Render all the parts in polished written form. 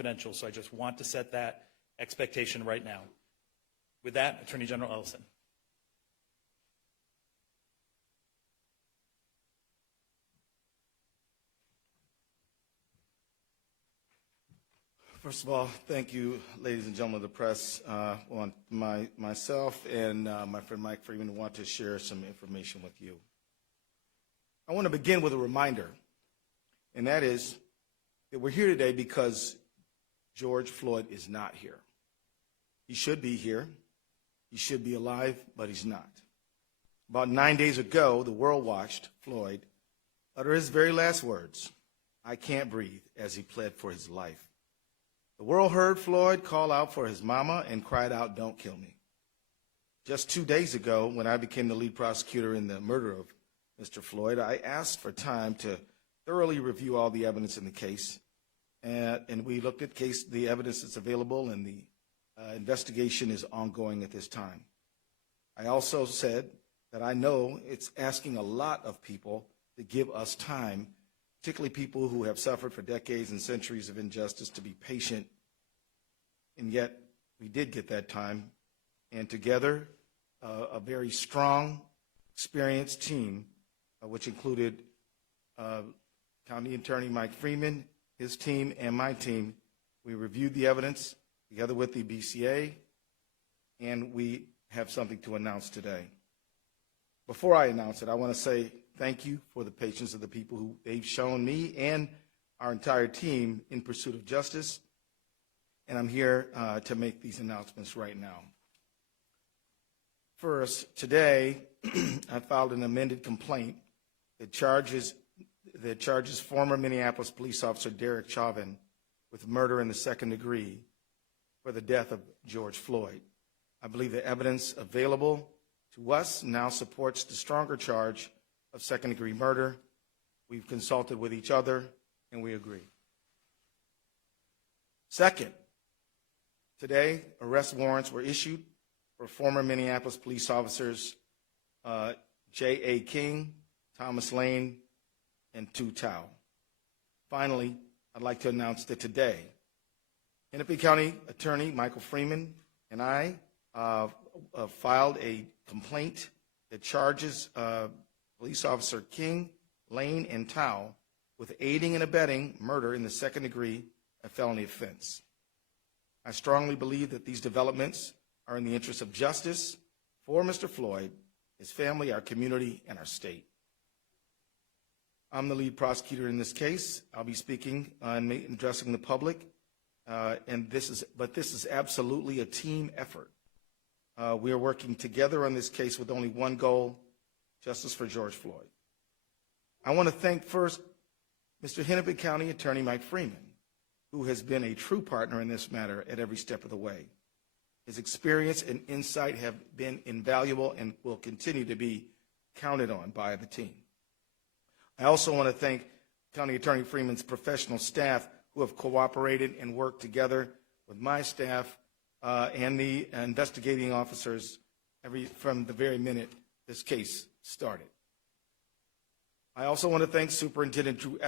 confidential, so I just want to set that expectation right now. With that, Attorney General Ellison. First of all, thank you, ladies and gentlemen of the press. Myself and my friend Mike Freeman want to share some information with you. I want to begin with a reminder, and that is that we're here today because George Floyd is not here. He should be here. He should be alive, but he's not. About 9 days ago, the world watched Floyd utter his very last words, "I can't breathe," as he pled for his life. The world heard Floyd call out for his mama and cried out, "Don't kill me." Just 2 days ago, when I became the lead prosecutor in the murder of Mr. Floyd, I asked for time to thoroughly review all the evidence in the case, and we looked at the evidence that's available, and the investigation is ongoing at this time. I also said that I know it's asking a lot of people to give us time, particularly people who have suffered for decades and centuries of injustice, to be patient. And yet, we did get that time. And together, a very strong, experienced team, which included County Attorney Mike Freeman, his team, and my team, we reviewed the evidence together with the BCA, and we have something to announce today. Before I announce it, I want to say thank you for the patience of the people who they've shown me and our entire team in pursuit of justice, and I'm here to make these announcements right now. First, today, I filed an amended complaint that charges former Minneapolis police officer Derek Chauvin with murder in the second degree for the death of George Floyd. I believe the evidence available to us now supports the stronger charge of second-degree murder. We've consulted with each other, and we agree. Second, today, arrest warrants were issued for former Minneapolis police officers J.A. King, Thomas Lane, and Tu Tao. Finally, I'd like to announce that today, Hennepin County Attorney Michael Freeman and I filed a complaint that charges police officer King, Lane, and Tao with aiding and abetting murder in the second degree, a felony offense. I strongly believe that these developments are in the interest of justice for Mr. Floyd, his family, our community, and our state. I'm the lead prosecutor in this case. I'll be speaking and addressing the public, but this is absolutely a team effort. We are working together on this case with only one goal: justice for George Floyd. I want to thank first Mr. Hennepin County Attorney Mike Freeman, who has been a true partner in this matter at every step of the way. His experience and insight have been invaluable and will continue to be counted on by the team. I also want to thank County Attorney Freeman's professional staff who have cooperated and worked together with my staff and the investigating officers from the very minute this case started. I also want to thank Superintendent Drew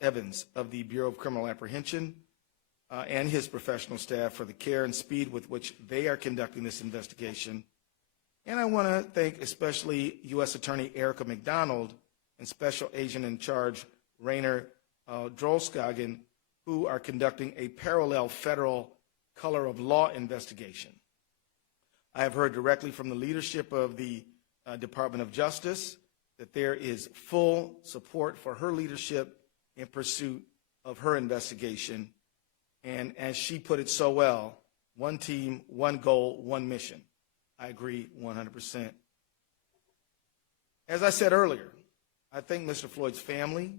Evans of the Bureau of Criminal Apprehension and his professional staff for the care and speed with which they are conducting this investigation. And I want to thank especially U.S. Attorney Erica McDonald and Special Agent in Charge Rainer Drolskagen, who are conducting a parallel federal color of law investigation. I have heard directly from the leadership of the Department of Justice that there is full support for her leadership in pursuit of her investigation. And as she put it so well, one team, one goal, one mission. I agree 100%. As I said earlier, I thank Mr. Floyd's family.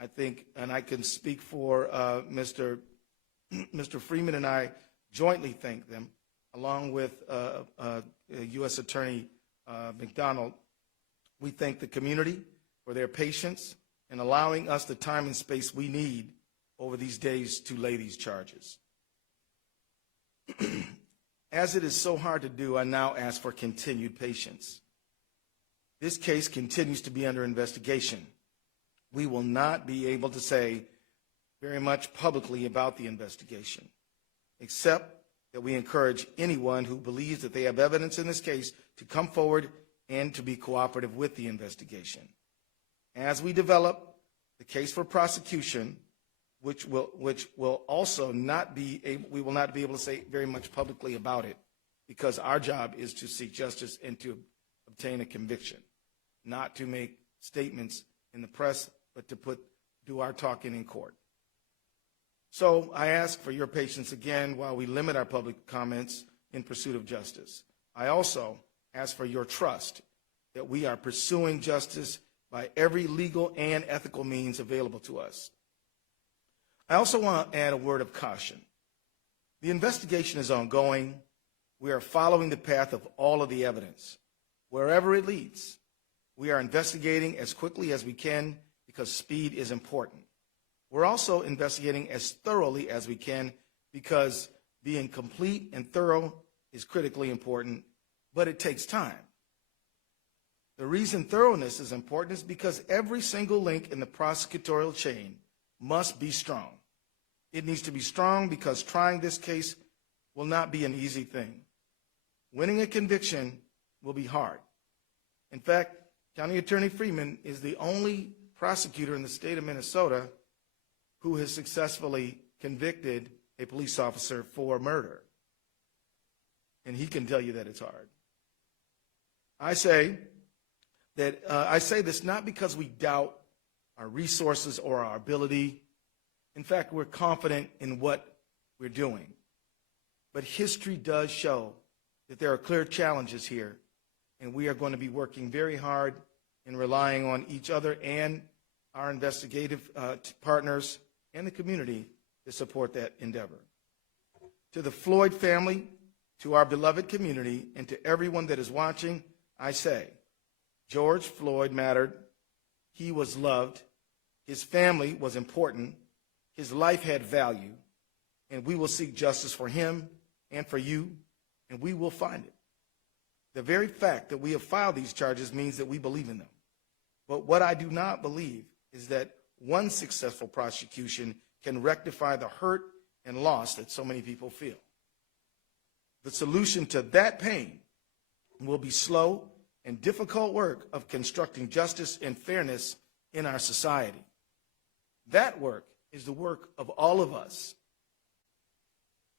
I think, and I can speak for Mr. Freeman and I jointly thank them, along with U.S. Attorney McDonald. We thank the community for their patience in allowing us the time and space we need over these days to lay these charges. As it is so hard to do, I now ask for continued patience. This case continues to be under investigation. We will not be able to say very much publicly about the investigation, except that we encourage anyone who believes that they have evidence in this case to come forward and to be cooperative with the investigation. As we develop the case for prosecution, which will also not be able, we will not be able to say very much publicly about it, because our job is to seek justice and to obtain a conviction, not to make statements in the press, but to do our talking in court. So I ask for your patience again while we limit our public comments in pursuit of justice. I also ask for your trust that we are pursuing justice by every legal and ethical means available to us. I also want to add a word of caution. The investigation is ongoing. We are following the path of all of the evidence. Wherever it leads, we are investigating as quickly as we can because speed is important. We're also investigating as thoroughly as we can because being complete and thorough is critically important, but it takes time. The reason thoroughness is important is because every single link in the prosecutorial chain must be strong. It needs to be strong because trying this case will not be an easy thing. Winning a conviction will be hard. In fact, County Attorney Freeman is the only prosecutor in the state of Minnesota who has successfully convicted a police officer for murder. And he can tell you that it's hard. I say this not because we doubt our resources or our ability. In fact, we're confident in what we're doing. But history does show that there are clear challenges here, and we are going to be working very hard and relying on each other and our investigative partners and the community to support that endeavor. To the Floyd family, to our beloved community, and to everyone that is watching, I say, George Floyd mattered. He was loved. His family was important. His life had value. And we will seek justice for him and for you, and we will find it. The very fact that we have filed these charges means that we believe in them. But what I do not believe is that one successful prosecution can rectify the hurt and loss that so many people feel. The solution to that pain will be slow and difficult work of constructing justice and fairness in our society. That work is the work of all of us.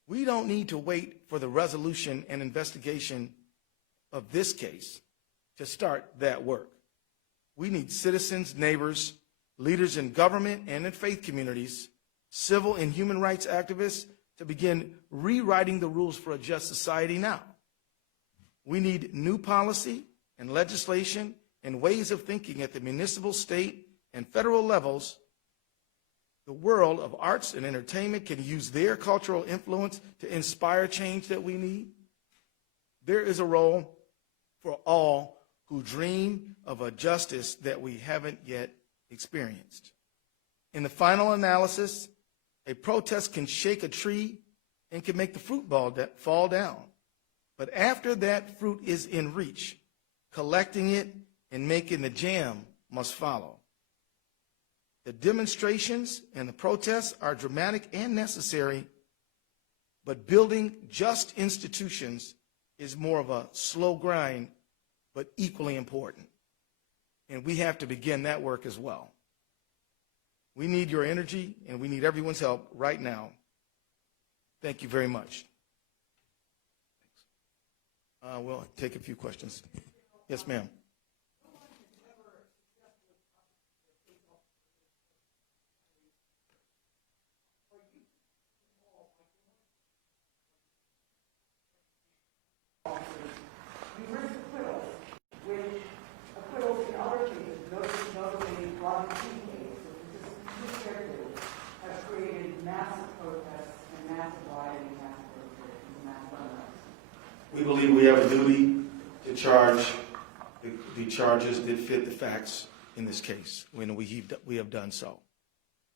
We don't need to wait for the resolution and investigation of this case to start that work. We need citizens, neighbors, leaders in government and in faith communities, civil and human rights activists to begin rewriting the rules for a just society now. We need new policy and legislation and ways of thinking at the municipal, state, and federal levels. The world of arts and entertainment can use their cultural influence to inspire change that we need. There is a role for all who dream of a justice that we haven't yet experienced. In the final analysis, a protest can shake a tree and can make the fruit fall down. But after that fruit is in reach, collecting it and making the jam must follow. The demonstrations and the protests are dramatic and necessary, but building just institutions is more of a slow grind, but equally important. And we have to begin that work as well. We need your energy, and we need everyone's help right now. Thank you very much. We'll take a few questions. Yes, ma'am. We believe we have a duty to charge the charges that fit the facts in this case when we have done so.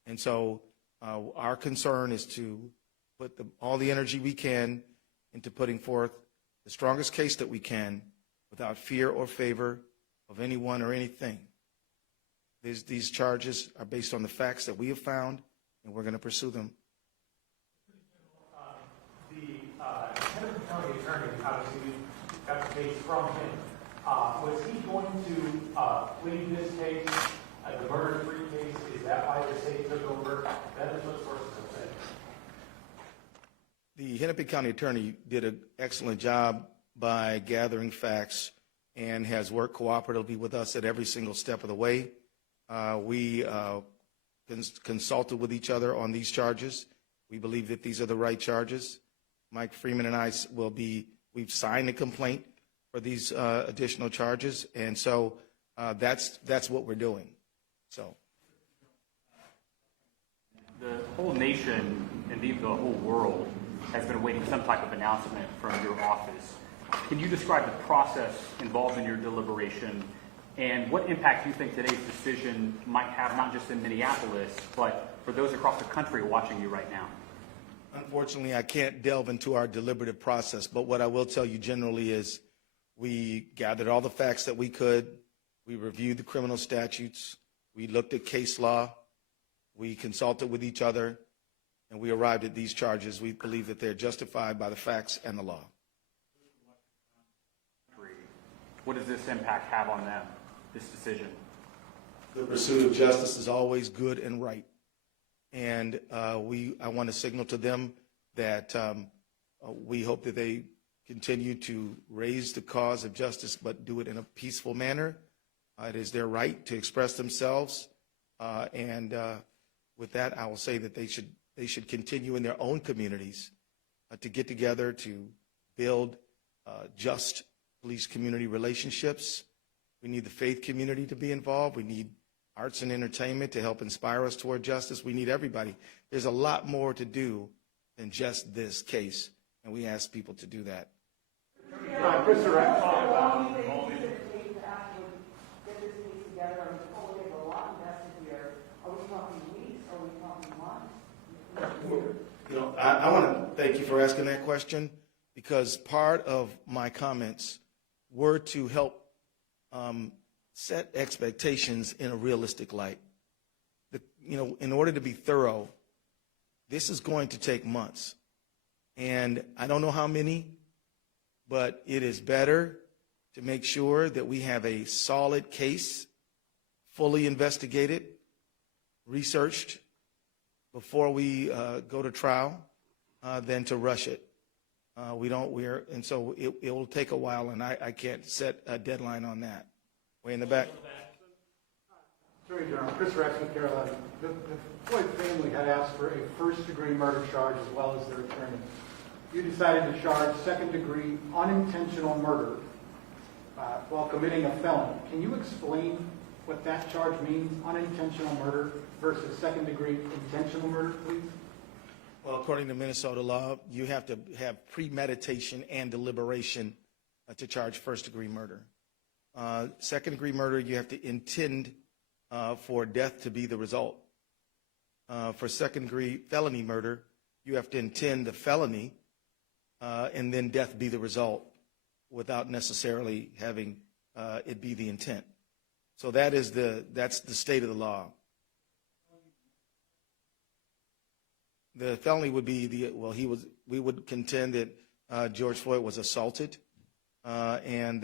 And so our concern is to put all the energy we can into putting forth the strongest case that we can without fear or favor of anyone or anything. These charges are based on the facts that we have found and we're going to pursue them. The Henderson County attorney, obviously, got the case from him. Was he going to plead this case as a murder-free case? Is that why the state took over? That is what sources have said. The Hennepin County attorney did an excellent job by gathering facts and has worked cooperatively with us at every single step of the way. We consulted with each other on these charges. We believe that these are the right charges. Mike Freeman and I we've signed a complaint for these additional charges, and so that's what we're doing. So the whole nation, indeed the whole world, has been awaiting some type of announcement from your office. Can you describe the process involved in your deliberation and what impact you think today's decision might have, not just in Minneapolis, but for those across the country watching you right now? unfortunately, I can't delve into our deliberative process, but what I will tell you generally is we gathered all the facts that we could. We reviewed the criminal statutes. We looked at case law. We consulted with each other, and we arrived at these charges. We believe that they're justified by the facts and the law. What does this impact have on them, this decision? The pursuit of justice is always good and right. And I want to signal to them that we hope that they continue to raise the cause of justice, but do it in a peaceful manner. It is their right to express themselves. And with that, I will say that they should continue in their own communities to get together to build just police community relationships. We need the faith community to be involved. We need arts and entertainment to help inspire us toward justice. We need everybody. There's a lot more to do than just this case, and we ask people to do that. Chris, I want to thank you for asking that question, because part of my comments were to help set expectations in a realistic light. In order to be thorough, this is going to take months. And I don't know how many, but it is better to make sure that we have a solid case, fully investigated, researched before we go to trial, than to rush it. And so it will take a while, and I can't set a deadline on that. Way in the back. Attorney General, Chris Rex with Carolina. The Floyd family had asked for a first-degree murder charge as well as their attorney. You decided to charge second-degree unintentional murder while committing a felony. Can you explain what that charge means, unintentional murder versus second-degree intentional murder, please? Well, according to Minnesota law, you have to have premeditation and deliberation to charge first-degree murder. Second-degree murder, you have to intend for death to be the result. For second-degree felony murder, you have to intend the felony and then death be the result without necessarily having it be the intent. So that's the state of the law. The felony would be we would contend that George Floyd was assaulted, and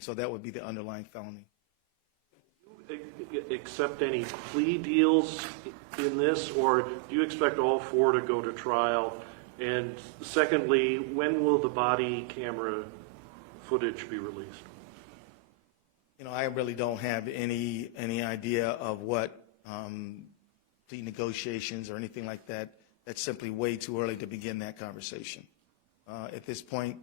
so that would be the underlying felony. Do you accept any plea deals in this, or do you expect all four to go to trial? And secondly, when will the body camera footage be released? I really don't have any idea of what plea negotiations or anything like that. That's simply way too early to begin that conversation. At this point,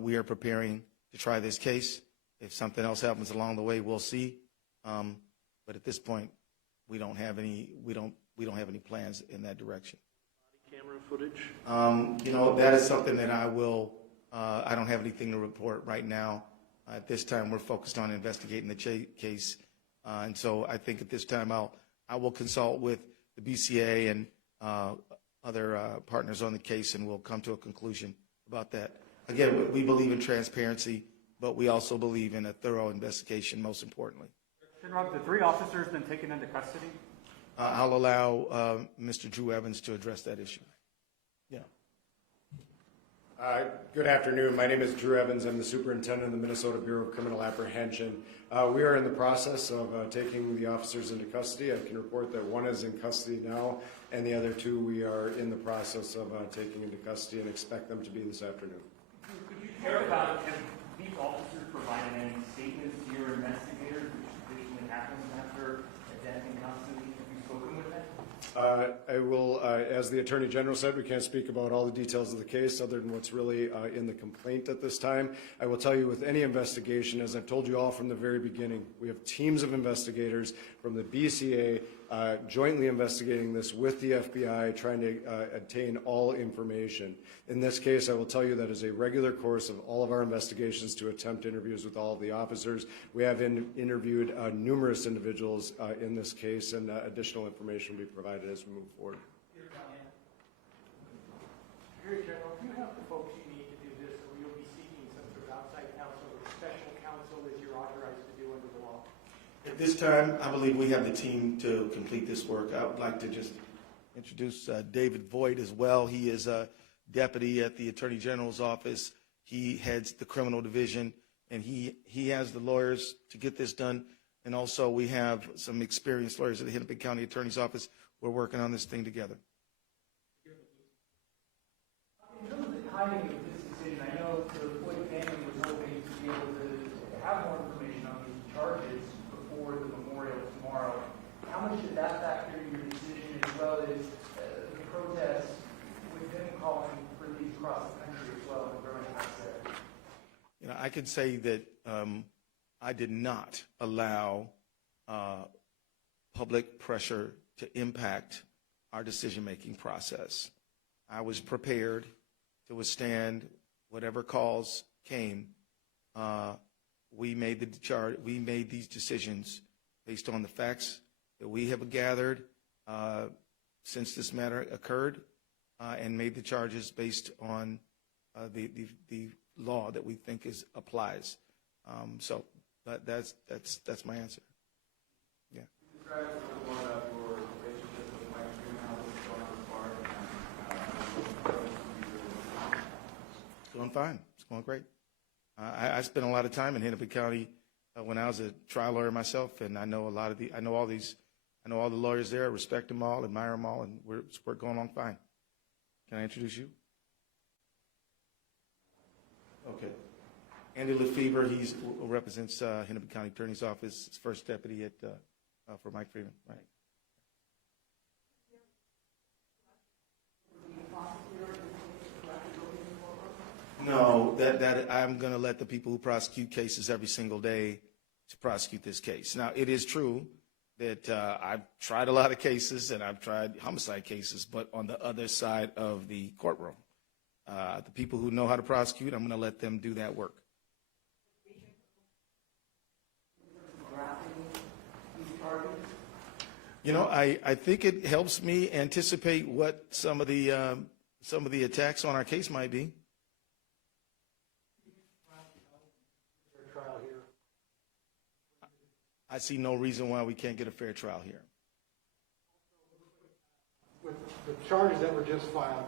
we are preparing to try this case. If something else happens along the way, we'll see. But at this point, we don't have any plans in that direction. Camera footage? That is something that I don't have anything to report right now. At this time, we're focused on investigating the case. And so I think at this time, I will consult with the BCA and other partners on the case, and we'll come to a conclusion about that. Again, we believe in transparency, but we also believe in a thorough investigation, most importantly. Have the three officers been taken into custody? I'll allow Mr. Drew Evans to address that issue. Yeah. Good afternoon. My name is Drew Evans. I'm the superintendent of the Minnesota Bureau of Criminal Apprehension. We are in the process of taking the officers into custody. I can report that one is in custody now, and the other two we are in the process of taking into custody and expect them to be this afternoon. Could you share about, have these officers provided any statements to your investigators, which traditionally happens after a death in custody? Have you spoken with them? I will, as the Attorney General said, we can't speak about all the details of the case other than what's really in the complaint at this time. I will tell you with any investigation, as I've told you all from the very beginning, we have teams of investigators from the BCA jointly investigating this with the FBI, trying to obtain all information. In this case, I will tell you that is a regular course of all of our investigations to attempt interviews with all of the officers. We have interviewed numerous individuals in this case, and additional information will be provided as we move forward. Attorney General, do you have the folks you need to do this, or you'll be seeking some sort of outside counsel or special counsel as you're authorized to do under the law? At this time, I believe we have the team to complete this work. I would like to just introduce David Voigt as well. He is a deputy at the Attorney General's office. He heads the criminal division, and he has the lawyers to get this done. And also, we have some experienced lawyers at the Hennepin County Attorney's Office. We're working on this thing together. In terms of the timing of this decision, I know the Floyd family was hoping to be able to have more information on these charges before the memorial tomorrow. How much did that factor in your decision, as well as the protests with them calling for these across the country as well and growing access? You know, I could say that I did not allow public pressure to impact our decision-making process. I was prepared to withstand whatever calls came. We made these decisions based on the facts that we have gathered since this matter occurred, and made the charges based on the law that we think applies. So that's my answer. Yeah. It's going fine. It's going great. I spent a lot of time in Hennepin County when I was a trial lawyer myself, and I know all the lawyers there. I respect them all, admire them all, and we're going on fine. Can I introduce you? Okay. Andy Lefebvre, he represents Hennepin County Attorney's Office, his first deputy for Mike Freeman. Right. No, that I'm going to let the people who prosecute cases every single day to prosecute this case. Now, it is true that I've tried a lot of cases, and I've tried homicide cases, but on the other side of the courtroom. The people who know how to prosecute, I'm going to let them do that work. You know, I think it helps me anticipate what some of the attacks on our case might be. I see no reason why we can't get a fair trial here. With the charges that were just filed,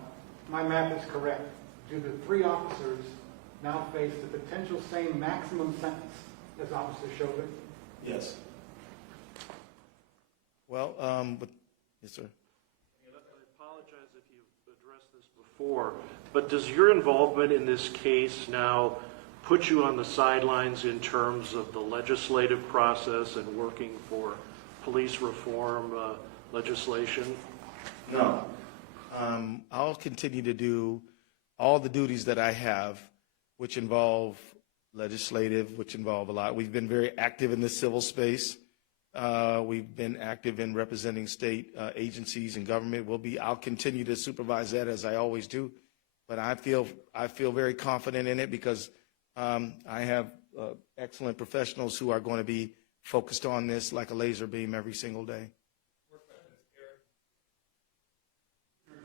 my math is correct. Do the three officers now face the potential same maximum sentence as Officer Chauvin? Yes. Well, but yes, sir. I apologize if you've addressed this before, but does your involvement in this case now put you on the sidelines in terms of the legislative process and working for police reform legislation? No. I'll continue to do all the duties that I have, which involve legislative, which involve a lot. We've been very active in the civil space. We've been active in representing state agencies and government. I'll continue to supervise that as I always do. But I feel very confident in it because I have excellent professionals who are going to be focused on this like a laser beam every single day.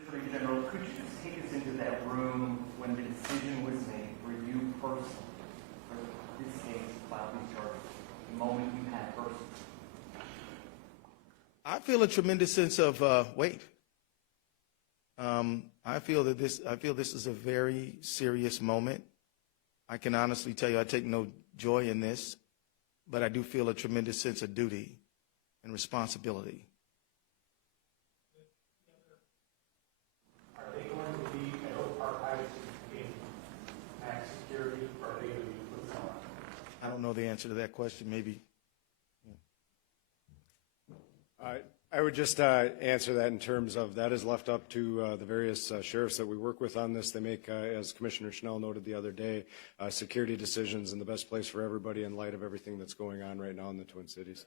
Attorney General, could you just take us into that room when the decision was made for you personally, for this case, file these charges, the moment you had personally? I feel a tremendous sense of weight. I feel this is a very serious moment. I can honestly tell you I take no joy in this, but I do feel a tremendous sense of duty and responsibility. Are they going to be at Oak Park Heights in max security, or are they going to be put somewhere? I don't know the answer to that question. Maybe. I would just answer that in terms of that is left up to the various sheriffs that we work with on this. They make, as Commissioner Schnell noted the other day, security decisions in the best place for everybody in light of everything that's going on right now in the Twin Cities.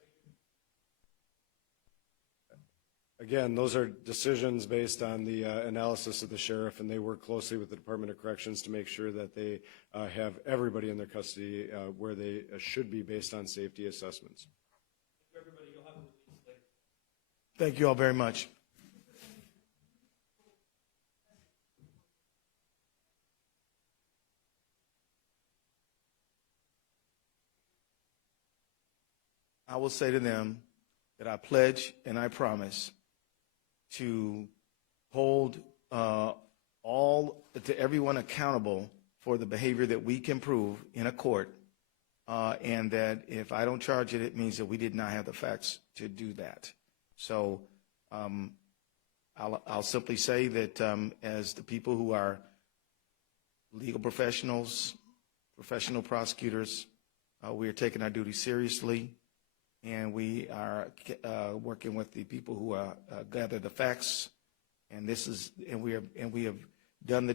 Again, those are decisions based on the analysis of the sheriff, and they work closely with the Department of Corrections to make sure that they have everybody in their custody where they should be based on safety assessments. Thank you all very much. I will say to them that I pledge and I promise to hold everyone accountable for the behavior that we can prove in a court, and that if I don't charge it, it means that we did not have the facts to do that. So I'll simply say that as the people who are legal professionals, professional prosecutors, we are taking our duty seriously, and we are working with the people who gather the facts, and we have done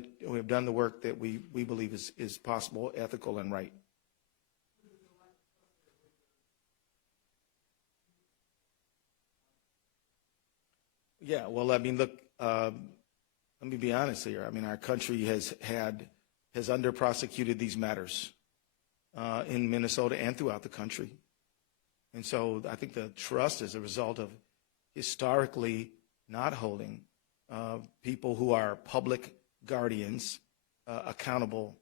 the work that we believe is possible, ethical, and right. Yeah, well, I mean, look, let me be honest here. I mean, our country has under-prosecuted these matters in Minnesota and throughout the country. And so I think the trust is a result of historically not holding people who are public guardians accountable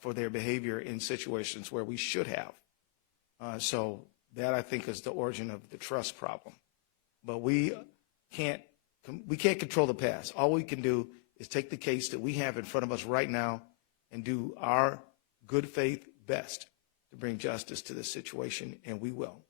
for their behavior in situations where we should have. So that, I think, is the origin of the trust problem. But we can't control the past. All we can do is take the case that we have in front of us right now and do our good faith best to bring justice to this situation, and we will.